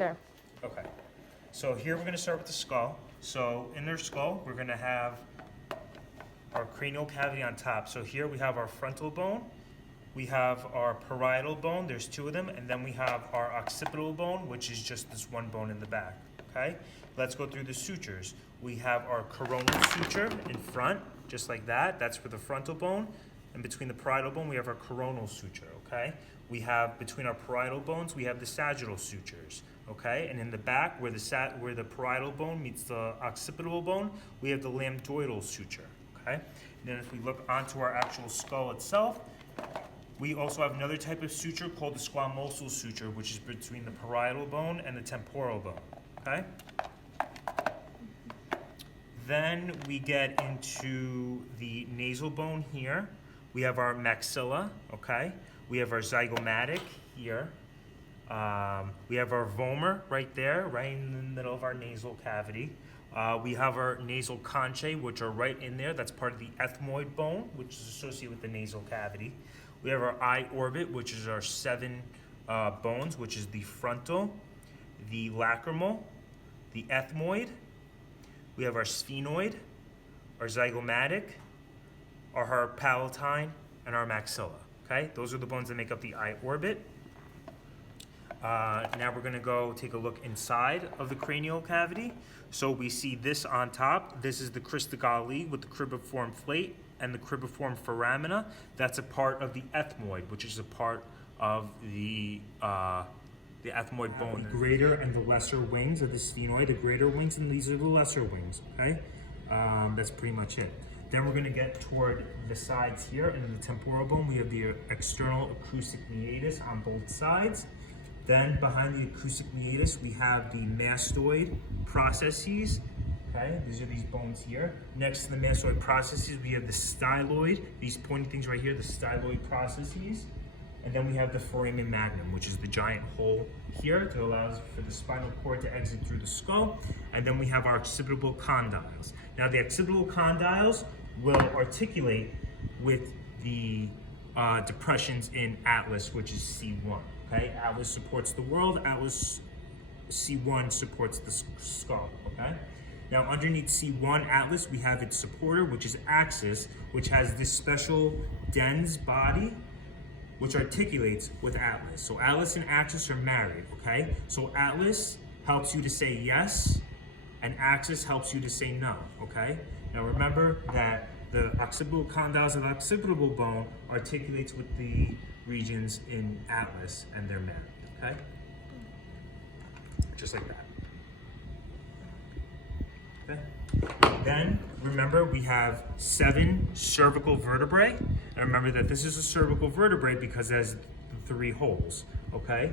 There. Okay. So here we're going to start with the skull. So in their skull, we're going to have our cranial cavity on top. So here we have our frontal bone. We have our parietal bone. There's two of them. And then we have our occipital bone, which is just this one bone in the back. Okay? Let's go through the sutures. We have our coronal suture in front, just like that. That's for the frontal bone. And between the parietal bone, we have our coronal suture, okay? We have, between our parietal bones, we have the sagittal sutures, okay? And in the back, where the parietal bone meets the occipital bone, we have the lambdoidal suture, okay? And then if we look onto our actual skull itself, we also have another type of suture called the squamosal suture, which is between the parietal bone and the temporal bone, okay? Then we get into the nasal bone here. We have our maxilla, okay? We have our zygomatic here. We have our vomer right there, right in the middle of our nasal cavity. We have our nasal conchae, which are right in there. That's part of the ethmoid bone, which is associated with the nasal cavity. We have our eye orbit, which is our 7 bones, which is the frontal, the lacrimal, the ethmoid. We have our sphenoid, our zygomatic, our palatine, and our maxilla, okay? Those are the bones that make up the eye orbit. Now we're gonna go take a look inside of the cranial cavity. So we see this on top. This is the crista galli with the cribriform plate and the cribriform foramina. That's a part of the ethmoid, which is a part of the ethmoid bone. The greater and the lesser wings of the sphenoid, the greater wings, and these are the lesser wings, okay? That's pretty much it. Then we're gonna get toward the sides here. In the temporal bone, we have the external acoustic meatus on both sides. Then behind the acoustic meatus, we have the mastoid processes. Okay, these are these bones here. Next to the mastoid processes, we have the styloid. These pointy things right here, the styloid processes. And then we have the foramen magnum, which is the giant hole here that allows for the spinal cord to exit through the skull. And then we have our occipital condyles. Now the occipital condyles will articulate with the depressions in atlas, which is C1. Okay, atlas supports the world. Atlas C1 supports the skull. Okay. Now underneath C1 atlas, we have its supporter, which is axis, which has this special dens body, which articulates with atlas. So atlas and axis are married. Okay. So atlas helps you to say yes, and axis helps you to say no. Okay. Now remember that the occipital condyles of the occipital bone articulates with the regions in atlas, and they're married, okay? Just like that. Okay? Then, remember, we have 7 cervical vertebrae. And remember that this is a cervical vertebrae because it has 3 holes, okay?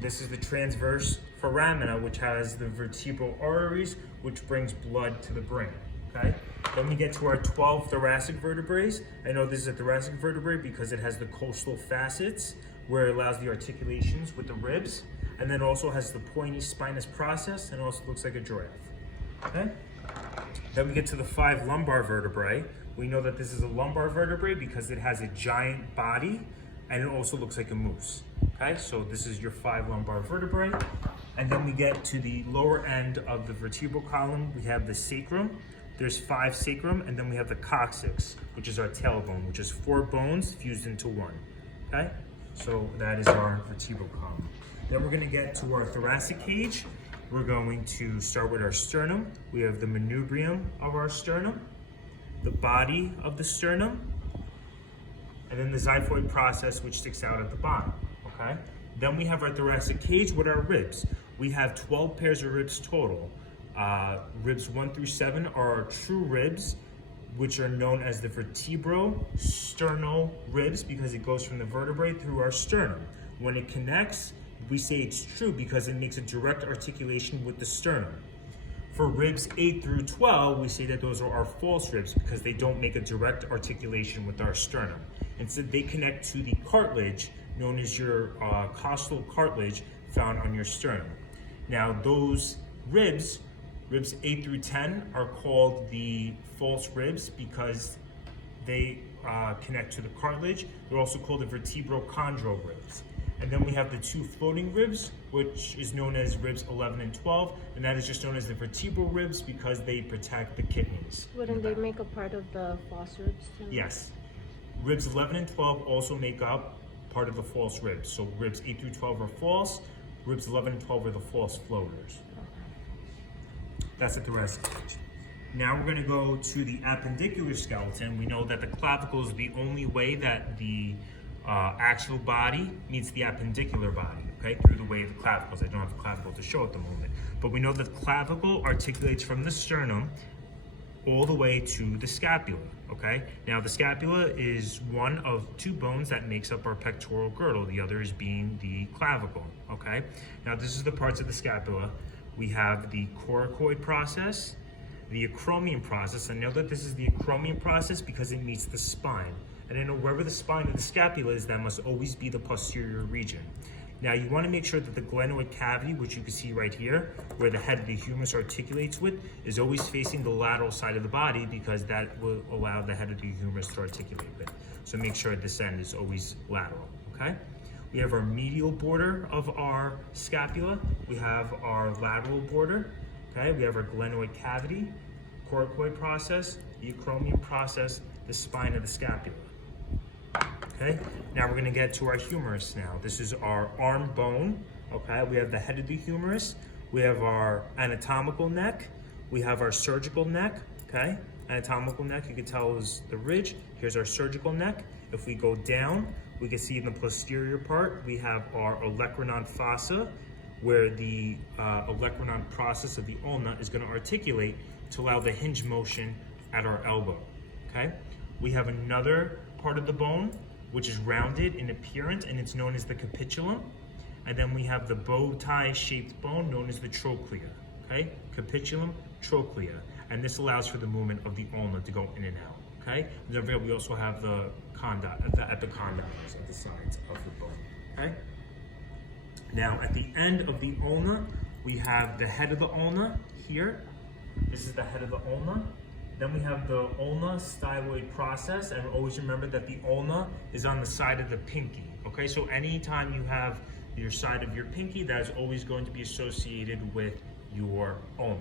This is the transverse foramina, which has the vertebral arteries, which brings blood to the brain, okay? Then we get to our 12 thoracic vertebrae. I know this is a thoracic vertebrae because it has the costal facets where it allows the articulations with the ribs. And then it also has the pointy spinous process and it also looks like a giraffe. Okay? Then we get to the 5 lumbar vertebrae. We know that this is a lumbar vertebrae because it has a giant body and it also looks like a moose. Okay, so this is your 5 lumbar vertebrae. And then we get to the lower end of the vertebral column. We have the sacrum. There's 5 sacrum, and then we have the coccyx, which is our tailbone, which is 4 bones fused into 1. Okay, so that is our vertebral column. Then we're going to get to our thoracic cage. We're going to start with our sternum. We have the manubrium of our sternum, the body of the sternum, and then the xiphoid process, which sticks out at the bottom. Okay. Then we have our thoracic cage with our ribs. We have 12 pairs of ribs total. Ribs 1 through 7 are our true ribs, which are known as the vertebro-sternal ribs because it goes from the vertebrae through our sternum. When it connects, we say it's true because it makes a direct articulation with the sternum. For ribs 8 through 12, we say that those are our false ribs because they don't make a direct articulation with our sternum. Instead, they connect to the cartilage known as your costal cartilage found on your sternum. Now, those ribs 8 through 10 are called the false ribs because they connect to the cartilage. They're also called the vertebrochondral ribs. And then we have the two floating ribs, which is known as ribs 11 and 12, and that is just known as the vertebral ribs because they protect the kidneys. Wouldn't they make a part of the false ribs too? Yes. Ribs 11 and 12 also make up part of the false ribs. So ribs 8 through 12 are false, ribs 11 and 12 are the false floaters. That's the thoracic cage. Now we're going to go to the appendicular skeleton. We know that the clavicle is the only way that the axial body meets the appendicular body, okay, through the way of the clavicles. I don't have the clavicle to show at the moment, but we know that the clavicle articulates from the sternum all the way to the scapula, okay? Now the scapula is one of two bones that makes up our pectoral girdle, the other is being the clavicle, okay? Now this is the parts of the scapula. We have the coracoid process, the acromion process. I know that this is the acromion process because it meets the spine. And I know wherever the spine of the scapula is, that must always be the posterior region. Now you want to make sure that the glenoid cavity, which you can see right here, where the head of the humerus articulates with, is always facing the lateral side of the body because that will allow the head of the humerus to articulate with. So make sure this end is always lateral, okay? We have our medial border of our scapula. We have our lateral border, okay? We have our glenoid cavity, coracoid process, the acromion process, the spine of the scapula. Okay, now we're gonna get to our humerus now. This is our arm bone, okay? We have the head of the humerus, we have our anatomical neck, we have our surgical neck, okay? Anatomical neck, you can tell is the ridge. Here's our surgical neck. If we go down, we can see in the posterior part, we have our olecranon fossa, where the olecranon process of the ulna is gonna articulate to allow the hinge motion at our elbow, okay? We have another part of the bone, which is rounded in appearance, and it's known as the capitulum. And then we have the bow tie shaped bone known as the trochlea, okay? Capitulum, trochlea. And this allows for the movement of the ulna to go in and out, okay? And then we also have the epicondyles at the sides of the bone, okay? Now, at the end of the ulna, we have the head of the ulna here. This is the head of the ulna. Then we have the ulna styloid process, and always remember that the ulna is on the side of the pinky, okay? So anytime you have your side of your pinky, that is always going to be associated with your ulna.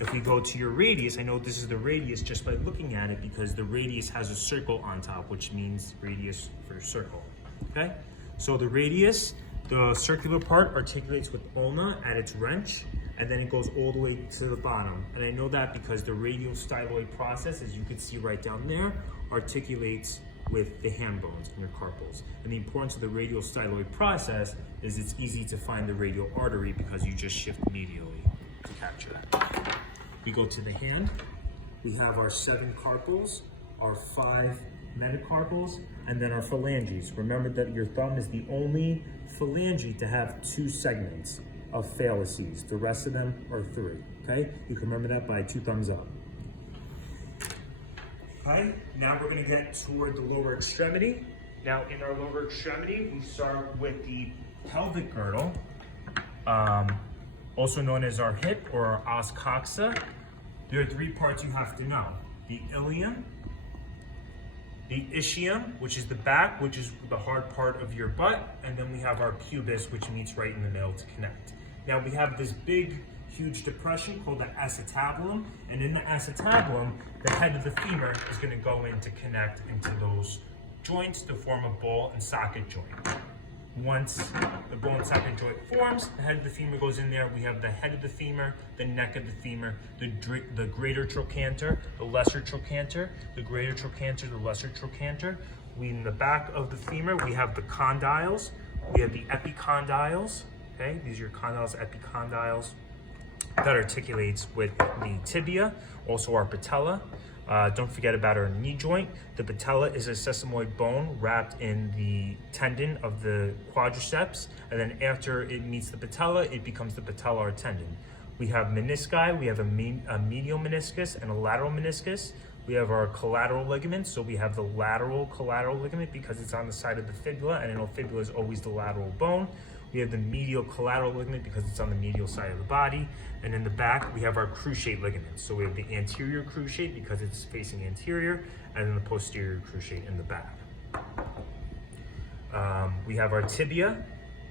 If we go to your radius, I know this is the radius just by looking at it because the radius has a circle on top, which means radius for circle, okay? So the radius, the circular part articulates with ulna at its wrench, and then it goes all the way to the bottom. And I know that because the radial styloid process, as you can see right down there, articulates with the hand bones and your carpals. And the importance of the radial styloid process is it's easy to find the radial artery because you just shift medially to capture that. We go to the hand, we have our 7 carpals, our 5 metacarpals, and then our phalanges. Remember that your thumb is the only phalange to have 2 segments of phalanges. The rest of them are 3, okay? You can remember that by 2 thumbs up. Okay, now we're gonna get toward the lower extremity. Now in our lower extremity, we start with the pelvic girdle, also known as our hip or our os coxa. There are 3 parts you have to know. The ilium, the ischium, which is the back, which is the hard part of your butt, and then we have our pubis, which meets right in the middle to connect. Now we have this big, huge depression called the acetabulum, and in the acetabulum, the head of the femur is going to go in to connect into those joints to form a ball and socket joint. Once the ball and socket joint forms, the head of the femur goes in there. We have the head of the femur, the neck of the femur, the greater trochanter, the lesser trochanter, the greater trochanter, the lesser trochanter. In the back of the femur, we have the condyles, we have the epicondyles, okay? These are your condyles, epicondyles, that articulates with the tibia, also our patella. Don't forget about our knee joint. The patella is a sesamoid bone wrapped in the tendon of the quadriceps, and then after it meets the patella, it becomes the patellar tendon. We have menisci, we have a medial meniscus and a lateral meniscus. We have our collateral ligaments, so we have the lateral collateral ligament because it's on the side of the fibula, and I know fibula is always the lateral bone. We have the medial collateral ligament because it's on the medial side of the body. And in the back, we have our cruciate ligaments. So we have the anterior cruciate because it's facing anterior, and then the posterior cruciate in the back. We have our tibia,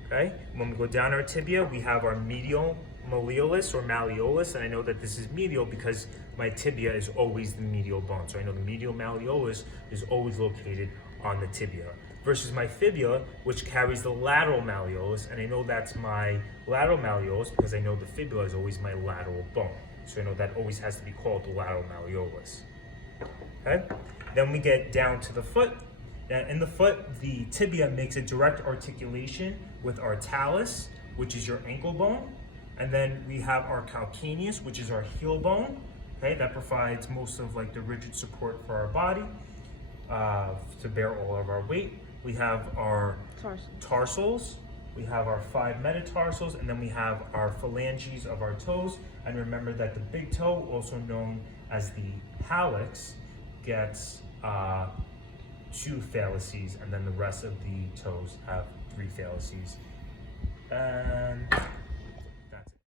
okay? When we go down our tibia, we have our medial malleolus or malleolus, and I know that this is medial because my tibia is always the medial bone. So I know the medial malleolus is always located on the tibia. Versus my fibula, which carries the lateral malleolus, and I know that's my lateral malleolus because I know the fibula is always my lateral bone. So I know that always has to be called the lateral malleolus. Okay? Then we get down to the foot. Now in the foot, the tibia makes a direct articulation with our talus, which is your ankle bone. And then we have our calcaneus, which is our heel bone. Okay, that provides most of like the rigid support for our body to bear all of our weight. We have our tarsals. We have our 5 metatarsals, and then we have our phalanges of our toes. And remember that the big toe, also known as the hallux, gets 2 phalanges, and then the rest of the toes have 3 phalanges.